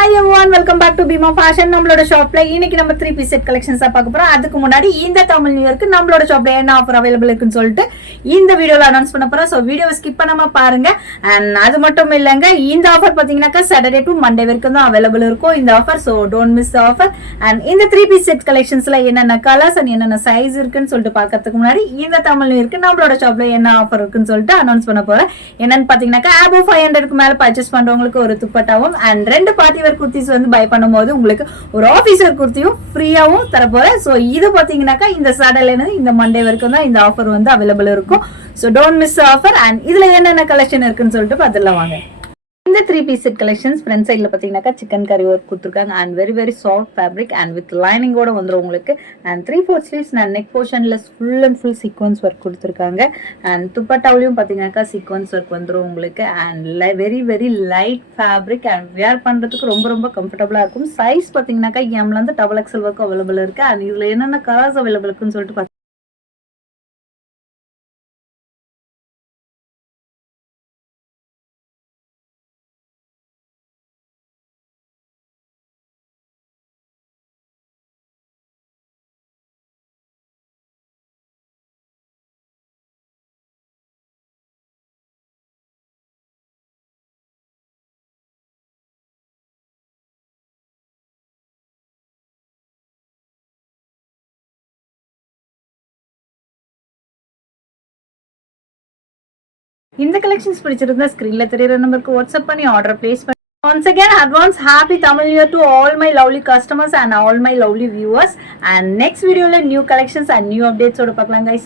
Hi everyone, welcome back to Bima Fashion. நம்மளோட ஷாப்ல இன்னைக்கு நம்ம 3 piece set collections பார்க்க போறோம். அதுக்கு முன்னாடி இந்த தமிழ் நியூ இயர்க்கு நம்மளோட ஷாப்ல என்ன ஆஃபர் அவைலபிள் இருக்குன்னு சொல்லிட்டு இந்த வீடியோல அனௌன்ஸ் பண்ண போறோம். சோ வீடியோவை ஸ்கிப் பண்ணாம பாருங்க. அண்ட் அது மட்டும் இல்லங்க, இந்த ஆஃபர் பாத்தீங்கன்னா சாட்டர்டே டு மண்டே வரைக்கும் தான் அவைலபிள் இருக்கும் இந்த offer. So don't miss the offer. And இந்த 3 piece set collectionsல என்னென்ன கலர்ஸ் அண்ட் என்னென்ன சைஸ் இருக்குன்னு சொல்லிட்டு பார்க்கிறதுக்கு முன்னாடி இந்த தமிழ் நியூ இயர்க்கு நம்மளோட ஷாப்ல என்ன ஆஃபர் இருக்குன்னு சொல்லிட்டு அனௌன்ஸ் பண்ண போறேன். என்னன்னு பாத்தீங்கன்னா above 500க்கு மேல பர்ச்சேஸ் பண்றவங்களுக்கு ஒரு துப்பட்டாவும் அண்ட் ரெண்டு பார்ட்டி வேர் குர்த்திஸ் வந்து பை பண்ணும்போது உங்களுக்கு ஒரு ஆபீசர் குர்த்தியும் ஃப்ரீயாவும் தர போறேன். சோ இது பாத்தீங்கன்னாக்கா இந்த சாட்டர்டேல இருந்து இந்த மண்டே வரைக்கும் தான் இந்த ஆஃபர் வந்து அவைலபிள் இருக்கும். So don't miss offer. And இதுல என்னென்ன கலெக்ஷன் இருக்குன்னு சொல்லிட்டு பாத்துடலாம் வாங்க. இந்த 3 piece set collections front sideல பாத்தீங்கன்னாக்கா சிக்கன் கரி ஒர்க் கொடுத்துருக்காங்க and very soft fabric and with லைனிங்கோட வந்துடும் உங்களுக்கு. அண்ட் 3/4 ஸ்லீவ்ஸ் அண்ட் நெக் போர்ஷன்ல full and full sequins work கொடுத்துருக்காங்க. அண்ட் துப்பட்டாவிலையும் பாத்தீங்கன்னாக்கா சீக்வன்ஸ் ஒர்க் வந்துடும் உங்களுக்கு. And very light fabric and wear பண்றதுக்கு ரொம்ப கம்ஃபர்டபுளா இருக்கும். சைஸ் பாத்தீங்கன்னாக்கா எம்ல இருந்து XXL வரைக்கும் அவைலபிள் இருக்கு. அண்ட் இதுல என்னென்ன கலர்ஸ் அவைலபிள் இருக்குன்னு சொல்லிட்டு இந்த கலெக்ஷன்ஸ் பிடிச்சிருந்தா ஸ்கிரீன்ல தெரியுற நம்பருக்கு வாட்ஸ்அப் பண்ணி ஆர்டர் பிளேஸ் பண்ணி. Once again, advance happy Tamil New Year to all my lovely customers and all my lovely viewers. And next video, new collections and new updates. So, guys.